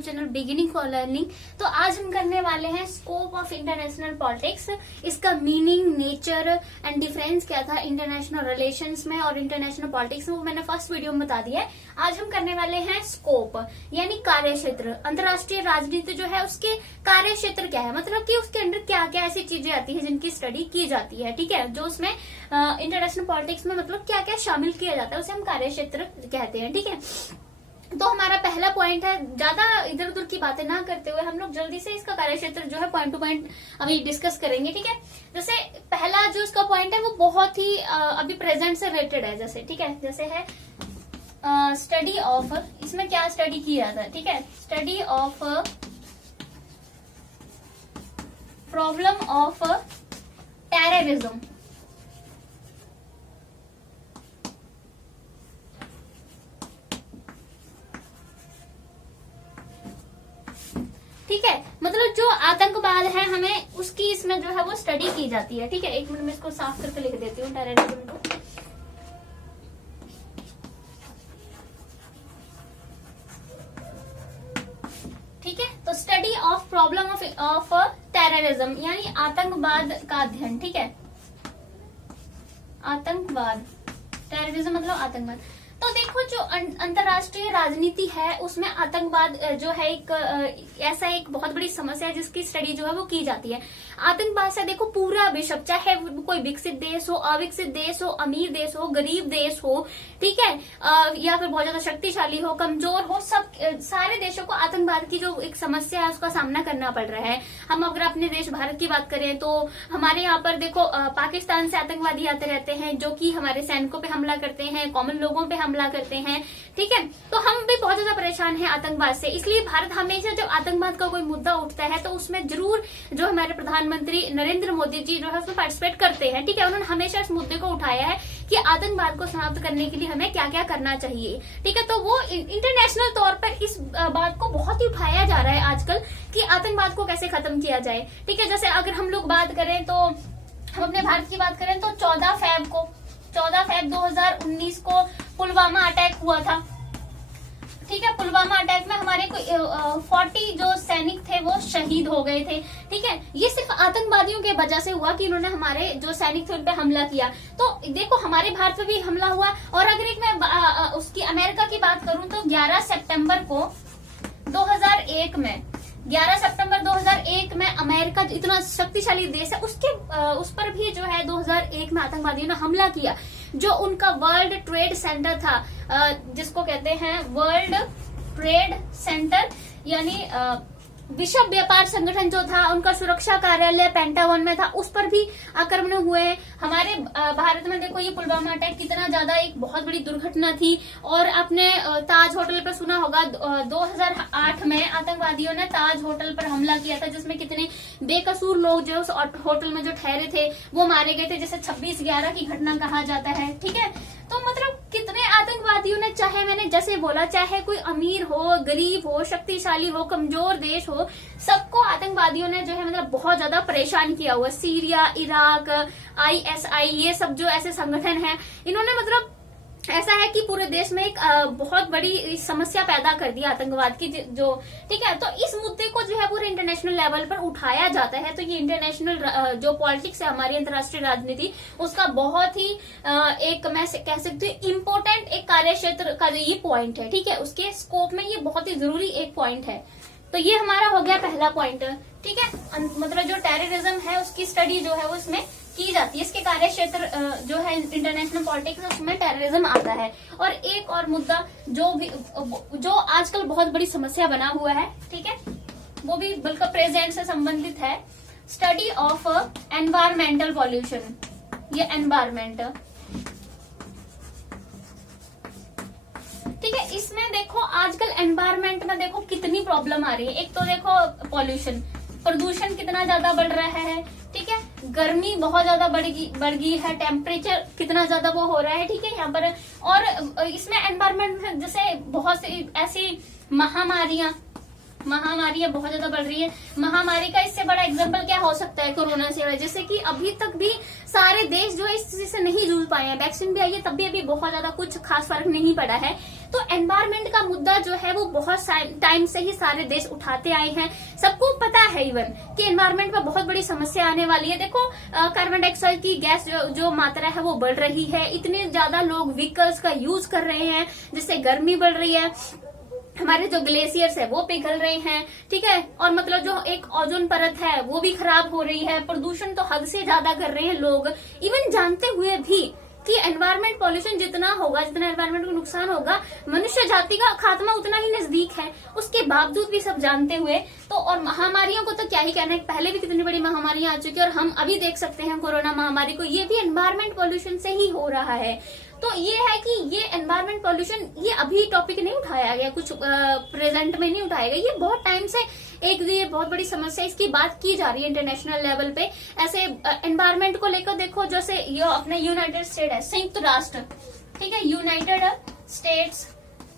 YouTube channel beginning for learning. तो आज हम करने वाले हैं स्कोप ऑफ इंटरनेशनल पॉलिटिक्स, इसका मीनिंग, नेचर एंड डिफरेंस क्या था इंटरनेशनल रिलेशंस में और इंटरनेशनल पॉलिटिक्स में, वो मैंने फर्स्ट वीडियो में बता दिया है। आज हम करने वाले हैं स्कोप यानी कार्य क्षेत्र। अंतर्राष्ट्रीय राजनीति जो है उसके कार्य क्षेत्र क्या है, मतलब कि उसके अंदर क्या क्या ऐसी चीजें आती है जिनकी स्टडी की जाती है, ठीक है, जो उसमें इंटरनेशनल पॉलिटिक्स में मतलब क्या क्या शामिल किया जाता है उसे हम कार्य क्षेत्र कहते हैं, ठीक है। तो हमारा पहला पॉइंट है, ज्यादा इधर उधर की बातें ना करते हुए हम लोग जल्दी से इसका कार्य क्षेत्र जो है पॉइंट टू पॉइंट अभी डिस्कस करेंगे, ठीक है। जैसे पहला जो इसका पॉइंट है वो बहुत ही अभी प्रेजेंट से रिलेटेड है, जैसे ठीक है, जैसे है स्टडी ऑफ, इसमें क्या स्टडी किया जाता है, ठीक है, study of problem of terrorism. ठीक है, मतलब जो आतंकवाद है हमें उसकी इसमें जो है वो स्टडी की जाती है, ठीक है। एक मिनट में इसको साफ करके लिख देती हूँ टेररिज्म को। ठीक है, तो study of problem of terrorism यानी आतंकवाद का अध्ययन, ठीक है। आतंकवाद, टेररिज्म मतलब आतंकवाद। तो देखो जो अंतर्राष्ट्रीय राजनीति है उसमें आतंकवाद जो है एक ऐसा एक बहुत बड़ी समस्या है जिसकी स्टडी जो है वो की जाती है। आतंकवाद से देखो पूरा विश्व, चाहे कोई विकसित देश हो, अविकसित देश हो, अमीर देश हो, गरीब देश हो, ठीक है, या फिर बहुत ज्यादा शक्तिशाली हो, कमजोर हो, सब सारे देशों को आतंकवाद की जो एक समस्या है उसका सामना करना पड़ रहा है। हम अगर अपने देश भारत की बात करें तो हमारे यहाँ पर देखो पाकिस्तान से आतंकवादी आते रहते हैं जो कि हमारे सैनिकों पे हमला करते हैं, कॉमन लोगों पे हमला करते हैं, ठीक है। तो हम भी बहुत ज्यादा परेशान हैं आतंकवाद से, इसलिए भारत हमेशा जब आतंकवाद का कोई मुद्दा उठता है तो उसमें जरूर जो हमारे प्रधानमंत्री नरेंद्र मोदी जी जो है उसमें पार्टिसिपेट करते हैं, ठीक है। उन्होंने हमेशा इस मुद्दे को उठाया है कि आतंकवाद को समाप्त करने के लिए हमें क्या क्या करना चाहिए, ठीक है। तो वो इंटरनेशनल तौर पर इस बात को बहुत ही उठाया जा रहा है आजकल कि आतंकवाद को कैसे खत्म किया जाए, ठीक है। जैसे अगर हम लोग बात करें तो हम अपने भारत की बात करें तो 14 फेब 2019 को पुलवामा अटैक हुआ था, ठीक है। पुलवामा अटैक में हमारे 40 जो सैनिक थे वो शहीद हो गए थे, ठीक है। ये सिर्फ आतंकवादियों के वजह से हुआ कि इन्होंने हमारे जो सैनिक थे उन पे हमला किया। तो देखो हमारे भारत पे भी हमला हुआ। और अगर एक मैं उसकी अमेरिका की बात करूं तो 11 सितंबर 2001 में अमेरिका इतना शक्तिशाली देश है उस पर भी जो है 2001 में आतंकवादियों ने हमला किया। जो उनका वर्ल्ड ट्रेड सेंटर था, जिसको कहते हैं वर्ल्ड ट्रेड सेंटर यानी विश्व व्यापार संगठन जो था, उनका सुरक्षा कार्यालय पेंटागन में था, उस पर भी आक्रमण हुए। हमारे भारत में देखो ये पुलवामा अटैक कितना ज्यादा एक बहुत बड़ी दुर्घटना थी। और आपने ताज होटल पर सुना होगा 2008 में आतंकवादियों ने ताज होटल पर हमला किया था, जिसमें कितने बेकसूर लोग जो उस होटल में जो ठहरे थे वो मारे गए थे, जिसे 26/11 की घटना कहा जाता है, ठीक है। तो मतलब कितने आतंकवादियों ने, चाहे मैंने जैसे बोला, चाहे कोई अमीर हो, गरीब हो, शक्तिशाली हो, कमजोर देश हो, सबको आतंकवादियों ने जो है मतलब बहुत ज्यादा परेशान किया हुआ। सीरिया, इराक, ISI, ये सब जो ऐसे संगठन हैं, इन्होंने मतलब ऐसा है कि पूरे देश में एक बहुत बड़ी समस्या पैदा कर दी आतंकवाद की, जो ठीक है। तो इस मुद्दे को जो है पूरे इंटरनेशनल लेवल पर उठाया जाता है। तो ये इंटरनेशनल जो पॉलिटिक्स है हमारी अंतर्राष्ट्रीय राजनीति, उसका बहुत ही एक मैं कह सकती हूँ इम्पोर्टेंट एक कार्य क्षेत्र का ये पॉइंट है, ठीक है। उसके स्कोप में ये बहुत ही जरूरी एक पॉइंट है। तो ये हमारा हो गया पहला पॉइंट, ठीक है। मतलब जो टेररिज्म है उसकी स्टडी जो है वो इसमें की जाती है। इसके कार्य क्षेत्र जो है इंटरनेशनल पॉलिटिक्स, उसमें टेररिज्म आता है। और एक और मुद्दा जो आजकल बहुत बड़ी समस्या बना हुआ है, ठीक है, वो भी बिल्कुल प्रेजेंट से संबंधित है, स्टडी ऑफ एनवायरमेंटल पॉल्यूशन। ये एनवायरमेंट, ठीक है, इसमें देखो आजकल एनवायरमेंट में देखो कितनी प्रॉब्लम आ रही है। एक तो देखो पॉल्यूशन, प्रदूषण कितना ज्यादा बढ़ रहा है, ठीक है। गर्मी बहुत ज्यादा बढ़ गई है, टेम्परेचर कितना ज्यादा वो हो रहा है, ठीक है यहाँ पर। और इसमें एनवायरमेंट में जैसे बहुत सी ऐसी महामारियां बहुत ज्यादा बढ़ रही है। महामारी का इससे बड़ा एग्जांपल क्या हो सकता है, कोरोना से, जैसे कि अभी तक भी सारे देश जो है इस चीज से नहीं जूझ पाए हैं। वैक्सीन भी आई है तब भी अभी बहुत ज्यादा कुछ खास फर्क नहीं पड़ा है। तो एनवायरमेंट का मुद्दा जो है वो बहुत टाइम से ही सारे देश उठाते आए हैं। सबको पता है इवन कि एनवायरमेंट पर बहुत बड़ी समस्या आने वाली है। देखो कार्बन डाइऑक्साइड की गैस जो मात्रा है वो बढ़ रही है, इतने ज्यादा लोग व्हीकल्स का यूज कर रहे हैं जिससे गर्मी बढ़ रही है, हमारे जो ग्लेशियर्स है वो पिघल रहे हैं, ठीक है, और मतलब जो एक ओजोन परत है वो भी खराब हो रही है, प्रदूषण तो हद से ज्यादा कर रहे हैं लोग, इवन जानते हुए भी कि एनवायरमेंट पॉल्यूशन जितना होगा, जितना एनवायरमेंट को नुकसान होगा, मनुष्य जाति का खात्मा उतना ही नजदीक है। उसके बावजूद भी सब जानते हुए तो, और महामारियों को तो क्या ही कहना है, पहले भी कितनी बड़ी महामारियां आ चुकी है और हम अभी देख सकते हैं कोरोना महामारी को, ये भी एनवायरमेंट पॉल्यूशन से ही हो रहा है। तो ये है कि ये एनवायरमेंट पॉल्यूशन ये अभी टॉपिक नहीं उठाया गया, कुछ प्रेजेंट में नहीं उठाया गया, ये बहुत टाइम से एक ये बहुत बड़ी समस्या, इसकी बात की जा रही है इंटरनेशनल लेवल पे। ऐसे एनवायरमेंट को लेकर देखो, जैसे ये अपने यूनाइटेड स्टेट है, संयुक्त राष्ट्र, ठीक है, यूनाइटेड स्टेट्स,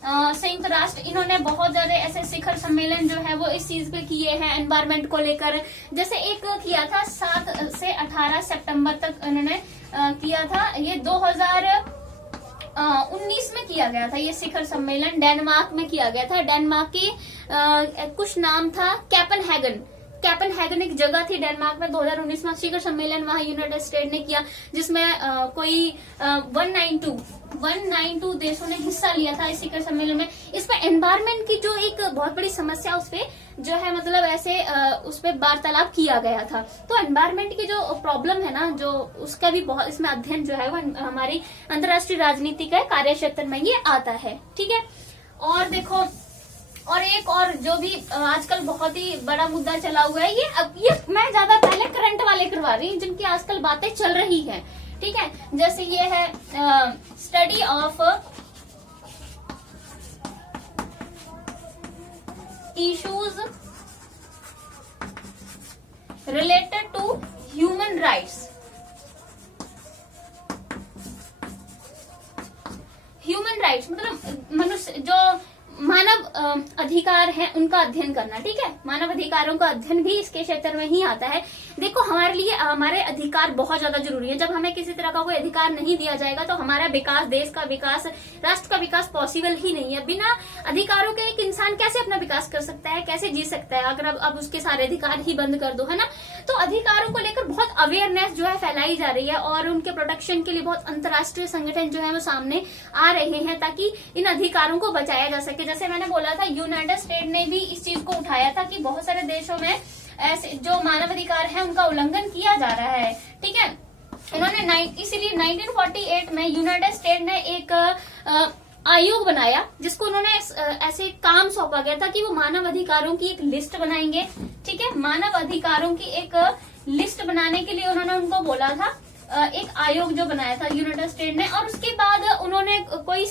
संयुक्त राष्ट्र, इन्होंने बहुत ज्यादा ऐसे शिखर सम्मेलन जो है वो इस चीज पे किए हैं एनवायरमेंट को लेकर। जैसे एक किया था 7 से 18 सितंबर तक इन्होंने किया था, ये 2019 में किया गया था ये शिखर सम्मेलन, डेनमार्क में किया गया था। डेनमार्क के कुछ नाम था कैपनहैगन एक जगह थी डेनमार्क में। 2019 में शिखर सम्मेलन वहां यूनाइटेड स्टेट ने किया, जिसमें कोई 192 देशों ने हिस्सा लिया था इस शिखर सम्मेलन में। इस पे एनवायरमेंट की जो एक बहुत बड़ी समस्या उस पे जो है मतलब ऐसे उस पे वार्तालाप किया गया था। तो एनवायरमेंट की जो प्रॉब्लम है ना, जो उसका भी बहुत इसमें अध्ययन जो है वो हमारी अंतर्राष्ट्रीय राजनीति के कार्य क्षेत्र में ये आता है, ठीक है। और देखो, और एक और जो भी आजकल बहुत ही बड़ा मुद्दा चला हुआ है, ये मैं ज्यादा पहले करंट वाले करवा रही हूँ जिनकी आजकल बातें चल रही हैं, ठीक है। जैसे ये है study of issues related to human rights. Human rights मतलब मनुष्य जो मानव अधिकार है उनका अध्ययन करना, ठीक है। मानव अधिकारों का अध्ययन भी इसके क्षेत्र में ही आता है। देखो हमारे लिए हमारे अधिकार बहुत ज्यादा जरूरी है। जब हमें किसी तरह का कोई अधिकार नहीं दिया जाएगा तो हमारा विकास, देश का विकास, राष्ट्र का विकास पॉसिबल ही नहीं है। बिना अधिकारों के एक इंसान कैसे अपना विकास कर सकता है, कैसे जी सकता है, अगर अब उसके सारे अधिकार ही बंद कर दो, है ना। तो अधिकारों को लेकर बहुत अवेयरनेस जो है फैलाई जा रही है और उनके प्रोटेक्शन के लिए बहुत अंतर्राष्ट्रीय संगठन जो है वो सामने आ रहे हैं ताकि इन अधिकारों को बचाया जा सके। जैसे मैंने बोला था, यूनाइटेड स्टेट ने भी इस चीज को उठाया था कि बहुत सारे देशों में ऐसे जो मानव अधिकार है उनका उल्लंघन किया जा रहा है, ठीक है। इन्होंने इसीलिए 1948 में यूनाइटेड स्टेट ने एक आयोग बनाया जिसको उन्होंने ऐसे काम सौंपा गया था कि वो मानव अधिकारों की एक लिस्ट बनाएंगे, ठीक है। मानव अधिकारों की एक लिस्ट बनाने के लिए उन्होंने उनको बोला था, एक आयोग जो बनाया था यूनाइटेड स्टेट ने। और उसके बाद उन्होंने कोई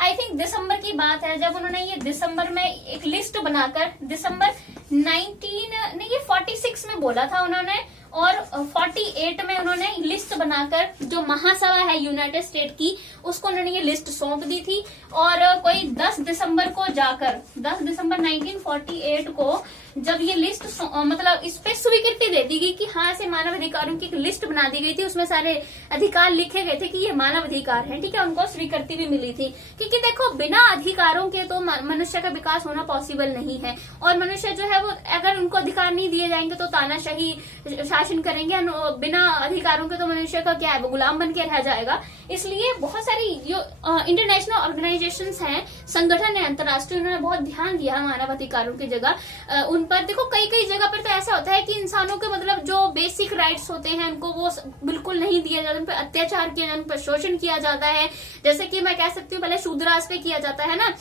आई थिंक दिसंबर की बात है जब उन्होंने ये दिसंबर में एक लिस्ट बनाकर, दिसंबर 46 में बोला था उन्होंने, और 48 में उन्होंने लिस्ट बनाकर जो महासभा है यूनाइटेड स्टेट की उसको उन्होंने ये लिस्ट सौंप दी थी। और कोई 10 दिसंबर को जाकर 10 दिसंबर 1948 को जब ये लिस्ट मतलब इस पे स्वीकृति दे दी गई कि हाँ ऐसे मानव अधिकारों की एक लिस्ट बना दी गई थी, उसमें सारे अधिकार लिखे गए थे कि ये मानव अधिकार है, ठीक है। उनको स्वीकृति भी मिली थी क्योंकि देखो बिना अधिकारों के तो मनुष्य का विकास होना पॉसिबल नहीं है। और मनुष्य जो है वो अगर उनको अधिकार नहीं दिए जाएंगे तो तानाशाही शासन करेंगे, बिना अधिकारों के तो मनुष्य का क्या है, वो गुलाम बन के रह जाएगा। इसलिए बहुत सारी जो इंटरनेशनल ऑर्गेनाइजेशंस हैं, संगठन है अंतर्राष्ट्रीय, उन्होंने बहुत ध्यान दिया मानव अधिकारों की जगह उन पर। देखो कई जगह पर तो ऐसा होता है कि इंसानों के मतलब जो बेसिक राइट्स होते हैं उनको वो बिल्कुल नहीं दिया जाता, उन पर अत्याचार किया जाता, उन पर शोषण किया जाता है। जैसे कि मैं कह सकती हूँ पहले शूद्रास पे किया जाता है ना,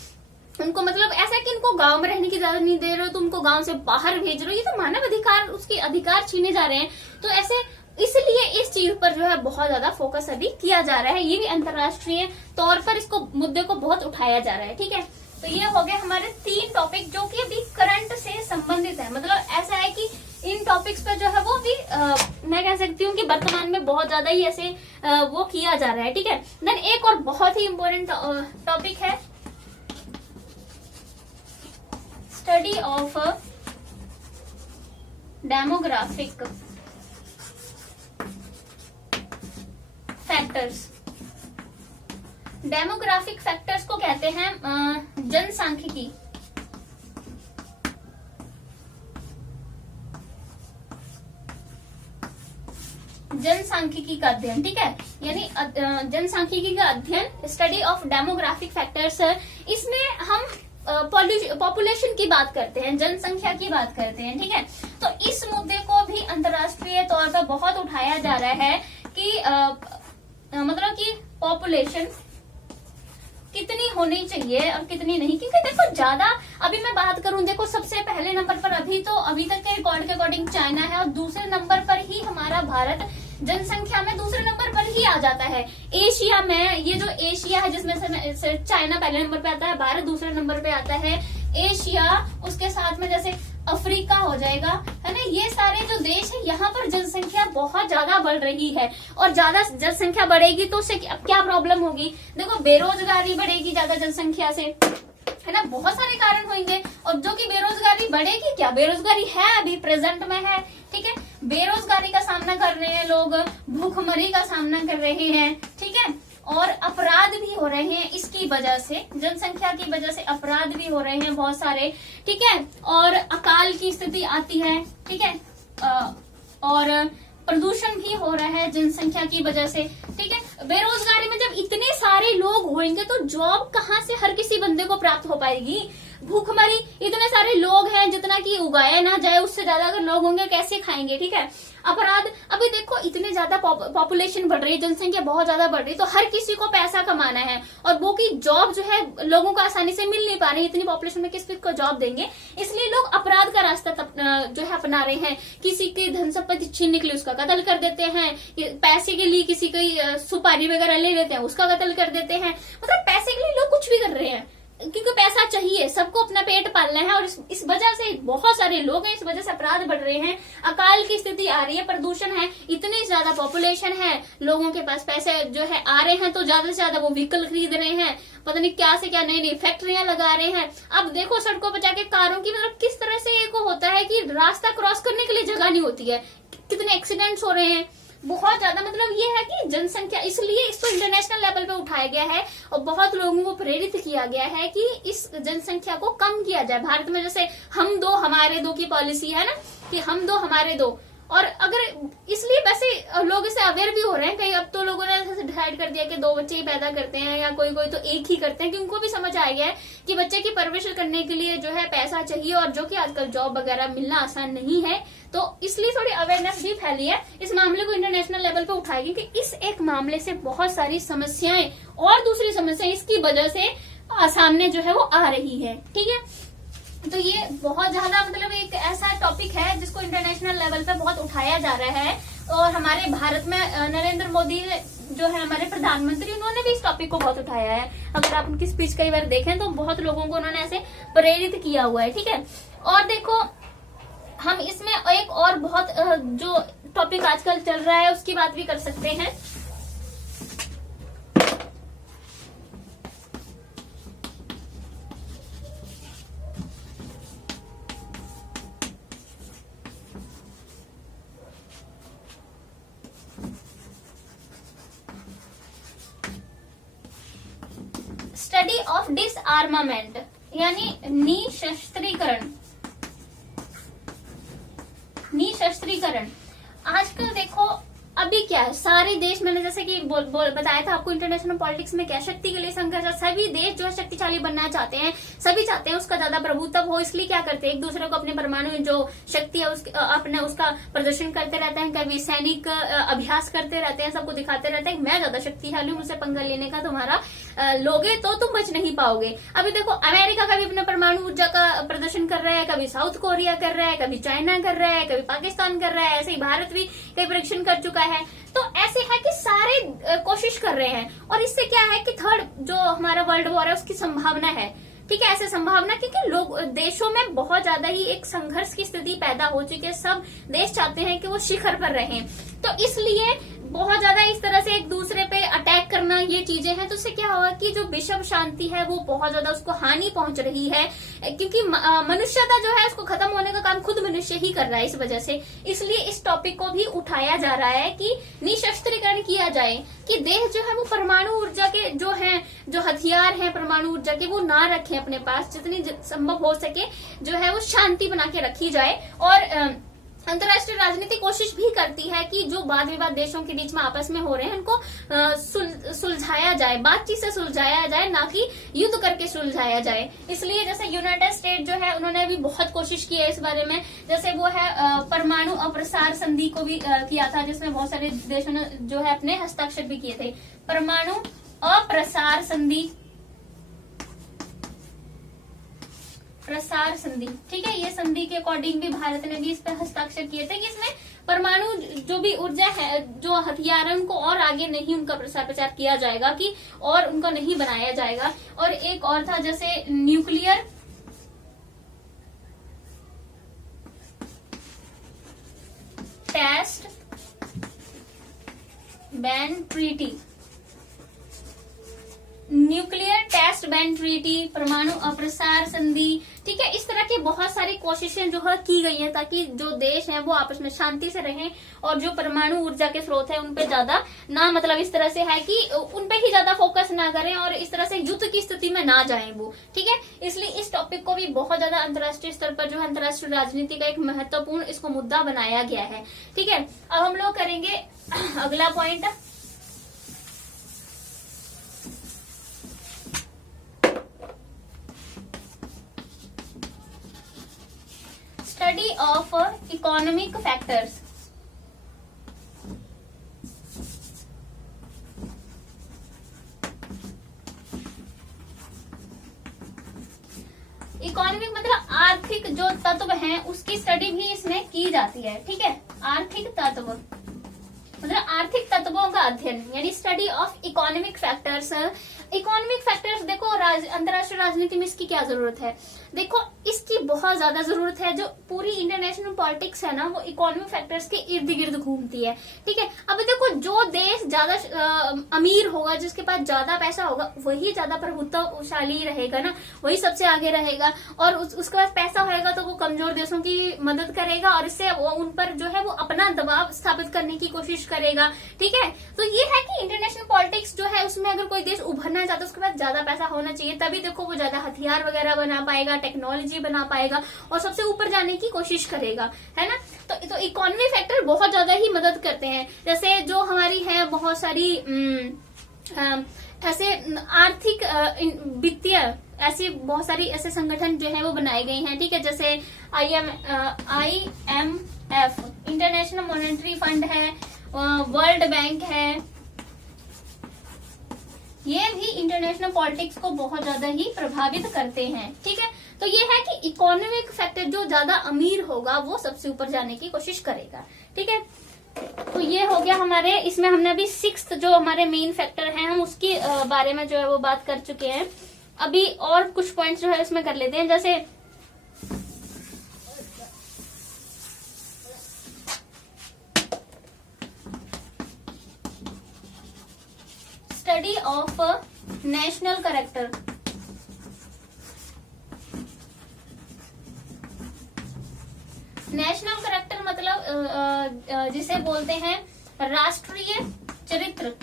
उनको मतलब ऐसा कि इनको गांव में रहने की इजाजत नहीं दे रहे हो, तो उनको गांव से बाहर भेज रहे हो, ये तो मानव अधिकार, उसके अधिकार छीने जा रहे हैं। तो ऐसे इसलिए इस चीज पर जो है बहुत ज्यादा फोकस अभी किया जा रहा है। ये भी अंतर्राष्ट्रीय तौर पर इसको मुद्दे को बहुत उठाया जा रहा है, ठीक है। तो ये हो गए हमारे 3 टॉपिक जो कि अभी करंट से संबंधित है। मतलब ऐसा है कि इन टॉपिक्स पर जो है वो भी मैं कह सकती हूँ कि वर्तमान में बहुत ज्यादा ही ऐसे वो किया जा रहा है, ठीक है। देन एक और बहुत ही इम्पोर्टेंट टॉपिक है study of demographic factors. Demographic factors को कहते हैं जनसांख्यिकी। जनसांख्यिकी का अध्ययन, ठीक है, यानी जनसांख्यिकी का अध्ययन, स्टडी ऑफ डेमोग्राफिक फैक्टर्स। इसमें हम पॉपुलेशन की बात करते हैं, जनसंख्या की बात करते हैं, ठीक है। तो इस मुद्दे को भी अंतर्राष्ट्रीय तौर पर बहुत उठाया जा रहा है कि मतलब कि पॉपुलेशन कितनी होनी चाहिए और कितनी नहीं, क्योंकि देखो ज्यादा, अभी मैं बात करूं, देखो सबसे पहले नंबर पर अभी तक के रिकॉर्ड के अकॉर्डिंग चाइना है, और दूसरे नंबर पर ही हमारा भारत जनसंख्या में दूसरे नंबर पर ही आ जाता है। एशिया में, ये जो एशिया है जिसमें से चाइना पहले नंबर पे आता है, भारत दूसरे नंबर पे आता है, एशिया, उसके साथ में जैसे अफ्रीका हो जाएगा, है ना। ये सारे जो देश है यहाँ पर जनसंख्या बहुत ज्यादा बढ़ रही है, और ज्यादा जनसंख्या बढ़ेगी तो उससे क्या प्रॉब्लम होगी, देखो बेरोजगारी बढ़ेगी ज्यादा जनसंख्या से, है ना, बहुत सारे कारण होंगे। और जो कि बेरोजगारी बढ़ेगी, क्या बेरोजगारी है अभी प्रेजेंट में है, ठीक है, बेरोजगारी का सामना कर रहे हैं लोग, भूखमरी का सामना कर रहे हैं, ठीक है, और अपराध भी हो रहे हैं इसकी वजह से, जनसंख्या की वजह से अपराध भी हो रहे हैं बहुत सारे, ठीक है, और अकाल की स्थिति आती है, ठीक है, और प्रदूषण भी हो रहा है जनसंख्या की वजह से, ठीक है। बेरोजगारी में जब इतने सारे लोग होंगे तो जॉब कहाँ से हर किसी बंदे को प्राप्त हो पाएगी, भूखमरी, इतने सारे लोग हैं, जितना कि उगाया ना जाए उससे ज्यादा अगर लोग होंगे कैसे खाएंगे, ठीक है। अपराध, अभी देखो इतने ज्यादा पॉपुलेशन बढ़ रही है, जनसंख्या बहुत ज्यादा बढ़ रही है, तो हर किसी को पैसा कमाना है, और वो की जॉब जो है लोगों को आसानी से मिल नहीं पा रही, इतनी पॉपुलेशन में किस को जॉब देंगे, इसलिए लोग अपराध का रास्ता जो है अपना रहे हैं। किसी की धन संपत्ति छीनने के लिए उसका कत्ल कर देते हैं, पैसे के लिए किसी की सुपारी वगैरह ले लेते हैं, उसका कत्ल कर देते हैं, मतलब पैसे के लिए लोग कुछ भी कर रहे हैं, क्योंकि पैसा चाहिए, सबको अपना पेट पालना है, और इस वजह से बहुत सारे लोग हैं, इस वजह से अपराध बढ़ रहे हैं, अकाल की स्थिति आ रही है, प्रदूषण है, इतनी ज्यादा पॉपुलेशन है, लोगों के पास पैसे जो है आ रहे हैं, तो ज्यादा से ज्यादा वो व्हीकल खरीद रहे हैं, पता नहीं क्या से क्या नई नई फैक्ट्रियां लगा रहे हैं। अब देखो सड़कों पर जाके कारों की, मतलब किस तरह से एक होता है कि रास्ता क्रॉस करने के लिए जगह नहीं होती है, कितने एक्सीडेंट्स हो रहे हैं, बहुत ज्यादा, मतलब ये है कि जनसंख्या, इसलिए इसको इंटरनेशनल लेवल पे उठाया गया है और बहुत लोगों को प्रेरित किया गया है कि इस जनसंख्या को कम किया जाए। भारत में जैसे हम दो हमारे दो की पॉलिसी है ना, कि हम दो हमारे दो, और अगर इसलिए वैसे लोग इससे अवेयर भी हो रहे हैं, कई अब तो लोगों ने डिसाइड कर दिया कि 2 बच्चे ही पैदा करते हैं, या कोई कोई तो एक ही करते हैं, कि उनको भी समझ आ गया है कि बच्चे की परवरिश करने के लिए जो है पैसा चाहिए, और जो कि आजकल जॉब वगैरह मिलना आसान नहीं है, तो इसलिए थोड़ी अवेयरनेस भी फैली है। इस मामले को इंटरनेशनल लेवल पे उठाएगी कि इस एक मामले से बहुत सारी समस्याएं और दूसरी समस्याएं इसकी वजह से सामने जो है वो आ रही है, ठीक है। तो ये बहुत ज्यादा मतलब एक ऐसा टॉपिक है जिसको इंटरनेशनल लेवल पे बहुत उठाया जा रहा है, और हमारे भारत में नरेंद्र मोदी जो है हमारे प्रधानमंत्री, उन्होंने भी इस टॉपिक को बहुत उठाया है। अगर आप उनकी स्पीच कई बार देखें तो बहुत लोगों को उन्होंने ऐसे प्रेरित किया हुआ है, ठीक है। और देखो हम इसमें एक और बहुत जो टॉपिक आजकल चल रहा है उसकी बात भी कर सकते हैं। स्टडी ऑफ डिसआर्मामेंट, यानी निशस्त्रीकरण। आजकल देखो अभी क्या है, सारे देश, मैंने जैसे कि बताया था आपको इंटरनेशनल पॉलिटिक्स में क्या शक्ति के लिए संघर्ष है, सभी देश जो है शक्तिशाली बनना चाहते हैं, सभी चाहते हैं उसका ज्यादा प्रभुत्व हो, इसलिए क्या करते हैं एक दूसरे को अपने परमाणु जो शक्ति है अपने उसका प्रदर्शन करते रहते हैं, कभी सैनिक अभ्यास करते रहते हैं, सबको दिखाते रहते हैं मैं ज्यादा शक्तिशाली हूँ, मुझसे पंगा लेने का तुम्हारा लोगे तो तुम बच नहीं पाओगे। अभी देखो अमेरिका का भी अपना परमाणु ऊर्जा का प्रदर्शन कर रहा है, कभी साउथ कोरिया कर रहा है, कभी चाइना कर रहा है, कभी पाकिस्तान कर रहा है, ऐसे ही भारत भी कई परीक्षण कर चुका है। तो ऐसे है कि सारे कोशिश कर रहे हैं, और इससे क्या है कि थर्ड जो हमारा वर्ल्ड वॉर है उसकी संभावना है, ठीक है। ऐसे संभावना क्योंकि लोग देशों में बहुत ज्यादा ही एक संघर्ष की स्थिति पैदा हो चुकी है, सब देश चाहते हैं कि वो शिखर पर रहें, तो इसलिए बहुत ज्यादा इस तरह से एक दूसरे पे अटैक अटैक करना, ये चीजें हैं, तो इससे क्या होगा कि जो विश्व शांति है वो बहुत ज्यादा उसको हानि पहुंच रही है, क्योंकि मनुष्यता जो है उसको खत्म होने का काम खुद मनुष्य ही कर रहा है इस वजह से। इसलिए इस टॉपिक को भी उठाया जा रहा है कि निशस्त्रीकरण किया जाए, कि देश जो है वो परमाणु ऊर्जा के जो है, जो हथियार हैं परमाणु ऊर्जा के, वो ना रखें अपने पास, जितनी संभव हो सके जो है वो शांति बना के रखी जाए। और अंतर्राष्ट्रीय राजनीति कोशिश भी करती है कि जो वाद विवाद देशों के बीच में आपस में हो रहे हैं उनको सुलझाया जाए, बातचीत से सुलझाया जाए, ना कि युद्ध करके सुलझाया जाए। इसलिए जैसे यूनाइटेड स्टेट जो है उन्होंने भी बहुत कोशिश की है इस बारे में, जैसे वो है परमाणु अप्रसार संधि को भी किया था, जिसमें बहुत सारे देशों ने जो है अपने हस्ताक्षर भी किए थे। परमाणु अप्रसार संधि, प्रसार संधि, ठीक है, ये संधि के अकॉर्डिंग भी भारत ने भी इस पर हस्ताक्षर किए थे कि इसमें परमाणु जो भी ऊर्जा है, जो हथियार है, उनको और आगे नहीं उनका प्रसार प्रचार किया जाएगा, कि और उनको नहीं बनाया जाएगा। और एक और था जैसे nuclear test ban treaty, nuclear test ban treaty, परमाणु अप्रसार संधि, ठीक है। इस तरह की बहुत सारी कोशिशें जो है की गई हैं ताकि जो देश हैं वो आपस में शांति से रहें, और जो परमाणु ऊर्जा के स्रोत है उन पे ज्यादा ना, मतलब इस तरह से है कि उन पे ही ज्यादा फोकस ना करें और इस तरह से युद्ध की स्थिति में ना जाएं वो, ठीक है। इसलिए इस टॉपिक को भी बहुत ज्यादा अंतर्राष्ट्रीय स्तर पर जो है अंतर्राष्ट्रीय राजनीति का एक महत्वपूर्ण इसको मुद्दा बनाया गया है, ठीक है। अब हम लोग करेंगे अगला point, study of economic factors. Economic मतलब आर्थिक जो तत्व हैं उसकी स्टडी भी इसमें की जाती है, ठीक है। आर्थिक तत्व मतलब आर्थिक तत्वों का अध्ययन, यानी study of economic factors. Economic factors देखो अंतर्राष्ट्रीय राजनीति में इसकी क्या जरूरत है, देखो इसकी बहुत ज्यादा जरूरत है। जो पूरी इंटरनेशनल पॉलिटिक्स है ना वो इकोनॉमिक फैक्टर्स के इर्द गिर्द घूमती है, ठीक है। अब देखो जो देश ज्यादा अमीर होगा, जिसके पास ज्यादा पैसा होगा, वही ज्यादा प्रभुत्वशाली रहेगा ना, वही सबसे आगे रहेगा, और उसके पास पैसा होगा तो वो कमजोर देशों की मदद करेगा और इससे वो उन पर जो है वो अपना दबाव स्थापित करने की कोशिश करेगा, ठीक है। तो ये है कि इंटरनेशनल पॉलिटिक्स जो है उसमें अगर कोई देश उभरना चाहता है उसके पास ज्यादा पैसा होना चाहिए, तभी देखो वो ज्यादा हथियार वगैरह बना पाएगा, टेक्नोलॉजी बना पाएगा और सबसे ऊपर जाने की कोशिश करेगा, है ना। तो इकोनॉमी फैक्टर बहुत ज्यादा ही मदद करते हैं। जैसे जो हमारी है बहुत सारी ऐसे आर्थिक वित्तीय ऐसी बहुत सारी ऐसे संगठन जो है वो बनाए गए हैं, ठीक है। जैसे IMF इंटरनेशनल मॉनेटरी फंड है, वर्ल्ड बैंक है, ये भी इंटरनेशनल पॉलिटिक्स को बहुत ज्यादा ही प्रभावित करते हैं, ठीक है। तो ये है कि इकोनॉमिक फैक्टर जो ज्यादा अमीर होगा वो सबसे ऊपर जाने की कोशिश करेगा, ठीक है। तो ये हो गया हमारे, इसमें हमने अभी 6th जो हमारे मेन फैक्टर हैं हम उसके बारे में जो है वो बात कर चुके हैं। अभी और कुछ पॉइंट्स जो है इसमें कर लेते हैं, जैसे study of national character. National character मतलब जिसे बोलते हैं राष्ट्रीय चरित्र,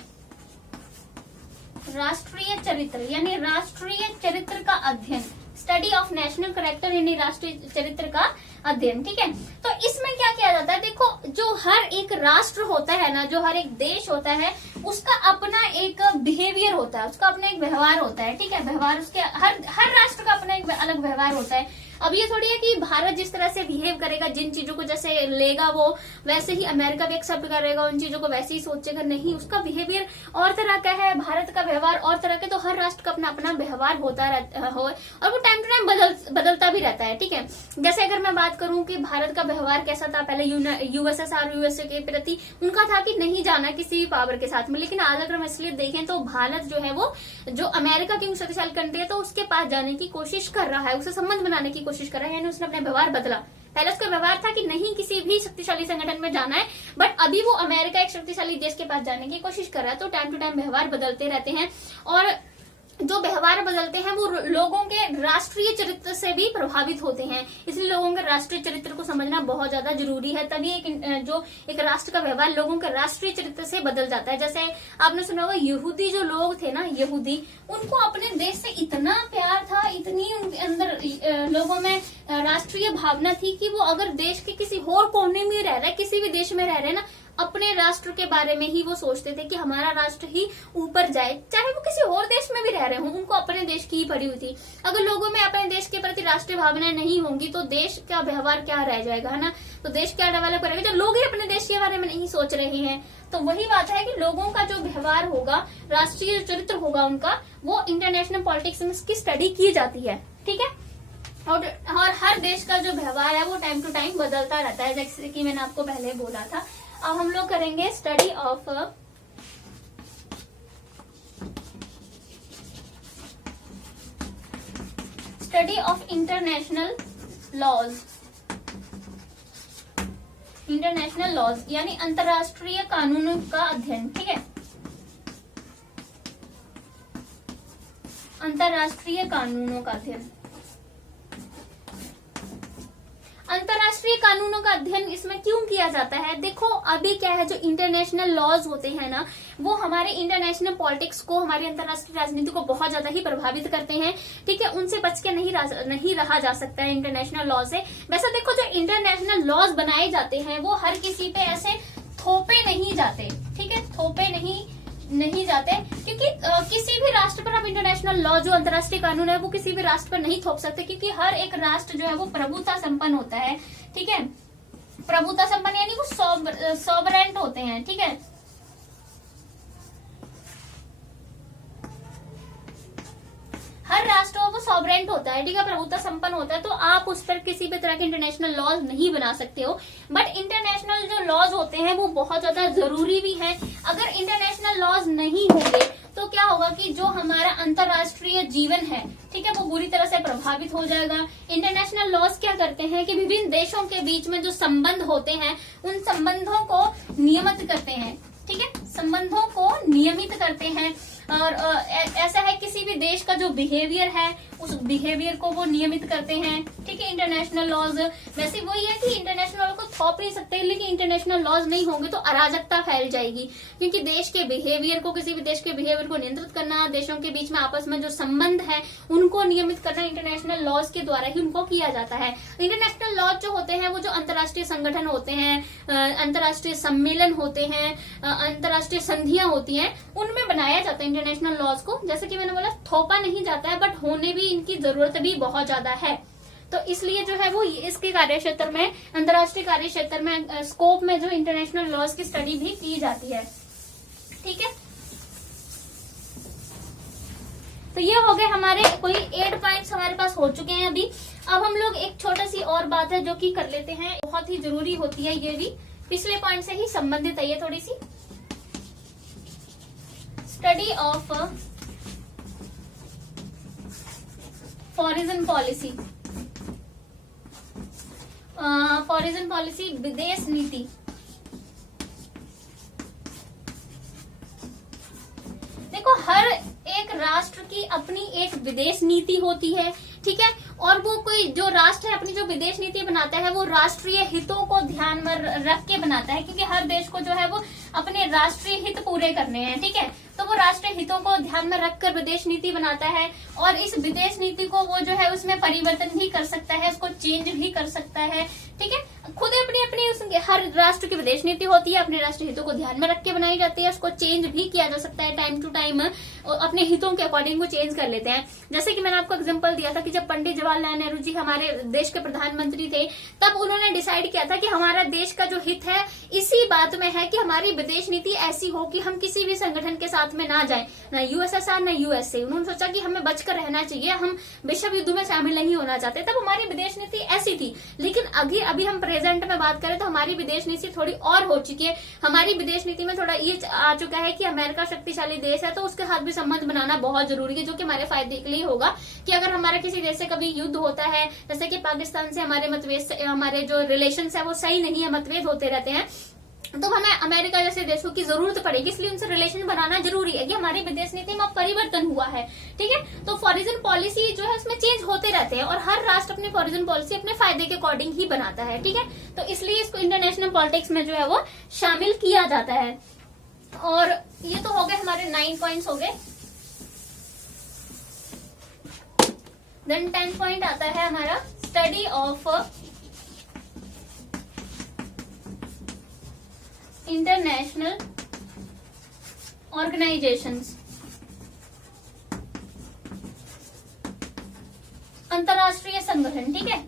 राष्ट्रीय चरित्र यानी राष्ट्रीय चरित्र का अध्ययन। स्टडी ऑफ नेशनल कैरेक्टर यानी राष्ट्रीय चरित्र का अध्ययन, ठीक है। तो इसमें क्या किया जाता है, देखो जो हर एक राष्ट्र होता है ना, जो हर एक देश होता है उसका अपना एक बिहेवियर होता है, उसका अपना एक व्यवहार होता है, ठीक है। व्यवहार उसके हर राष्ट्र का अपना एक अलग व्यवहार होता है। अब ये थोड़ी है कि भारत जिस तरह से बिहेव करेगा, जिन चीजों को जैसे लेगा वो वैसे ही अमेरिका भी एक्सेप्ट करेगा, उन चीजों को वैसे ही सोचेगा, नहीं, उसका बिहेवियर और तरह का है, भारत का व्यवहार और तरह का। तो हर राष्ट्र का अपना अपना व्यवहार होता रहता है और वो टाइम टू टाइम बदलता भी रहता है, ठीक है। जैसे अगर मैं बात करूं कि भारत का व्यवहार कैसा था पहले यूएसए के प्रति, उनका था कि नहीं जाना किसी भी पावर के साथ में, लेकिन आज अगर हम इसलिए देखें तो भारत जो है वो जो अमेरिका की शक्तिशाली कंट्री है तो उसके पास जाने की कोशिश कर रहा है, उससे संबंध बनाने की कोशिश कर रहा है, यानी उसने अपना व्यवहार बदला, पहले उसका व्यवहार था कि नहीं किसी भी शक्तिशाली संगठन में जाना है, बट अभी वो अमेरिका एक शक्तिशाली देश के पास जाने की कोशिश कर रहा है। तो टाइम टू टाइम व्यवहार बदलते रहते हैं, और जो व्यवहार बदलते हैं वो लोगों के राष्ट्रीय चरित्र से भी प्रभावित होते हैं। इसलिए लोगों के राष्ट्रीय चरित्र को समझना बहुत ज्यादा जरूरी है, तभी एक राष्ट्र का व्यवहार लोगों के राष्ट्रीय चरित्र से बदल जाता है। जैसे आपने सुना होगा यहूदी जो लोग थे ना, यहूदी, उनको अपने देश से इतना प्यार था, इतनी उनके अंदर लोगों में राष्ट्रीय भावना थी कि वो अगर देश के किसी और कोने में रह रहे, किसी भी देश में रह रहे ना, अपने राष्ट्र के बारे में ही वो सोचते थे कि हमारा राष्ट्र ही ऊपर जाए, चाहे वो किसी और देश में भी रह रहे हों, उनको अपने देश की ही पड़ी हुई थी। अगर लोगों में अपने देश के प्रति राष्ट्रीय भावनाएं नहीं होंगी तो देश का व्यवहार क्या रह जाएगा, है ना। तो देश क्या डेवलप करेगा जब लोग ही अपने देश के बारे में नहीं सोच रहे हैं। तो वही बात है कि लोगों का जो व्यवहार होगा, राष्ट्रीय चरित्र होगा उनका, वो इंटरनेशनल पॉलिटिक्स में उसकी स्टडी की जाती है, ठीक है। और हर देश का जो व्यवहार है वो टाइम टू टाइम बदलता रहता है, जैसे कि मैंने आपको पहले बोला था। अब हम लोग करेंगे study of international laws. International laws यानी अंतर्राष्ट्रीय कानूनों का अध्ययन, ठीक है। अंतर्राष्ट्रीय कानूनों का अध्ययन, अंतर्राष्ट्रीय कानूनों का अध्ययन इसमें क्यों किया जाता है? देखो अभी क्या है, जो इंटरनेशनल लॉज होते हैं ना, वो हमारे इंटरनेशनल पॉलिटिक्स को, हमारी अंतर्राष्ट्रीय राजनीति को बहुत ज्यादा ही प्रभावित करते हैं, ठीक है। उनसे बच के नहीं रहा जा सकता है इंटरनेशनल लॉ से। वैसे देखो जो इंटरनेशनल लॉज बनाए जाते हैं वो हर किसी पे ऐसे थोपे नहीं जाते, ठीक है, थोपे नहीं जाते, क्योंकि किसी भी राष्ट्र पर हम इंटरनेशनल लॉ, जो अंतर्राष्ट्रीय कानून है, वो किसी भी राष्ट्र पर नहीं थोप सकते, क्योंकि हर एक राष्ट्र जो है वो प्रभुता संपन्न होता है, ठीक है। प्रभुता संपन्न यानी वो सॉवरेंट होते हैं, ठीक है। हर राष्ट्र वो सॉवरेंट होता है, ठीक है, प्रभुता संपन्न होता है। तो आप उस पर किसी भी तरह के इंटरनेशनल लॉज नहीं बना सकते हो, बट इंटरनेशनल जो लॉज होते हैं वो बहुत ज्यादा जरूरी भी है। अगर इंटरनेशनल लॉज नहीं होंगे तो क्या होगा कि जो हमारा अंतर्राष्ट्रीय जीवन है, ठीक है, वो बुरी तरह से प्रभावित हो जाएगा। इंटरनेशनल लॉज क्या करते हैं कि विभिन्न देशों के बीच में जो संबंध होते हैं उन संबंधों को नियमित करते हैं, ठीक है, संबंधों को नियमित करते हैं। और ऐसा है किसी भी देश का जो बिहेवियर है उस बिहेवियर को वो नियमित करते हैं, ठीक है, इंटरनेशनल लॉज। वैसे वही है कि इंटरनेशनल लॉ को थोप नहीं सकते, लेकिन इंटरनेशनल लॉज नहीं होंगे तो अराजकता फैल जाएगी, क्योंकि देश के बिहेवियर को, किसी भी देश के बिहेवियर को नियंत्रित करना, देशों के बीच में आपस में जो संबंध है उनको नियमित करना इंटरनेशनल लॉज के द्वारा ही उनको किया जाता है। इंटरनेशनल लॉज जो होते हैं वो जो अंतर्राष्ट्रीय संगठन होते हैं, अंतर्राष्ट्रीय सम्मेलन होते हैं, अंतर्राष्ट्रीय संधियां होती हैं, उनमें बनाया जाता है इंटरनेशनल लॉज को। जैसे कि मैंने बोला थोपा नहीं जाता है, बट होने भी इनकी जरूरत भी बहुत ज्यादा है। तो इसलिए जो है वो इसके कार्य क्षेत्र में, अंतर्राष्ट्रीय कार्य क्षेत्र में, स्कोप में जो इंटरनेशनल लॉज की स्टडी भी की जाती है, ठीक है। तो ये हो गए हमारे कोई 8 पॉइंट्स हमारे पास हो चुके हैं अभी। अब हम लोग एक छोटा सी और बात है जो कि कर लेते हैं, बहुत ही जरूरी होती है, ये भी पिछले पॉइंट से ही संबंधित है ये थोड़ी सी। Study of foreign policy, foreign policy, विदेश नीति। देखो हर एक राष्ट्र की अपनी एक विदेश नीति होती है, ठीक है, और वो कोई जो राष्ट्र है अपनी जो विदेश नीति बनाता है वो राष्ट्रीय हितों को ध्यान में रख के बनाता है, क्योंकि हर देश को जो है वो अपने राष्ट्रीय हित पूरे करने हैं, ठीक है। तो वो राष्ट्रीय हितों को ध्यान में रखकर विदेश नीति बनाता है, और इस विदेश नीति को वो जो है उसमें परिवर्तन भी कर सकता है, उसको चेंज भी कर सकता है, ठीक है। खुद अपनी हर राष्ट्र की विदेश नीति होती है, अपने राष्ट्रीय हितों को ध्यान में रख के बनाई जाती है, उसको चेंज भी किया जा सकता है टाइम टू टाइम, अपने हितों के अकॉर्डिंग वो चेंज कर लेते हैं। जैसे कि मैंने आपको एग्जांपल दिया था कि जब पंडित जवाहरलाल नेहरू जी हमारे देश के प्रधानमंत्री थे, तब उन्होंने डिसाइड किया था कि हमारा देश का जो हित है इसी बात में है कि हमारी विदेश नीति ऐसी हो कि हम किसी भी संगठन के साथ साथ में ना जाए, ना यूएसएसआर ना यूएसए। उन्होंने सोचा कि हमें बचकर रहना चाहिए, हम विश्व युद्ध में शामिल नहीं होना चाहते। तब हमारी विदेश नीति ऐसी थी। लेकिन अभी हम प्रेजेंट में बात करें तो हमारी विदेश नीति थोड़ी और हो चुकी है। हमारी विदेश नीति में थोड़ा ये आ चुका है कि अमेरिका शक्तिशाली देश है तो उसके साथ भी संबंध बनाना बहुत जरूरी है, जो कि हमारे फायदे के लिए होगा कि अगर हमारा किसी देश से कभी युद्ध होता है, जैसे कि पाकिस्तान से हमारे मतभेद, हमारे जो रिलेशन है वो सही नहीं है, मतभेद होते रहते हैं, तो हमें अमेरिका जैसे देशों की जरूरत पड़ेगी, इसलिए उनसे रिलेशन बनाना जरूरी है। कि हमारी विदेश नीति में परिवर्तन हुआ है, ठीक है। तो फॉरेन पॉलिसी जो है उसमें चेंज होते रहते हैं और हर राष्ट्र अपनी फॉरेन पॉलिसी अपने फायदे के अकॉर्डिंग ही बनाता है, ठीक है। तो इसलिए इसको इंटरनेशनल पॉलिटिक्स में जो है वो शामिल किया जाता है। और ये तो हो गए हमारे 9 पॉइंट्स हो गए। देन 10 पॉइंट आता है हमारा स्टडी ऑफ इंटरनेशनल ऑर्गेनाइजेशंस, अंतरराष्ट्रीय संगठन, ठीक है।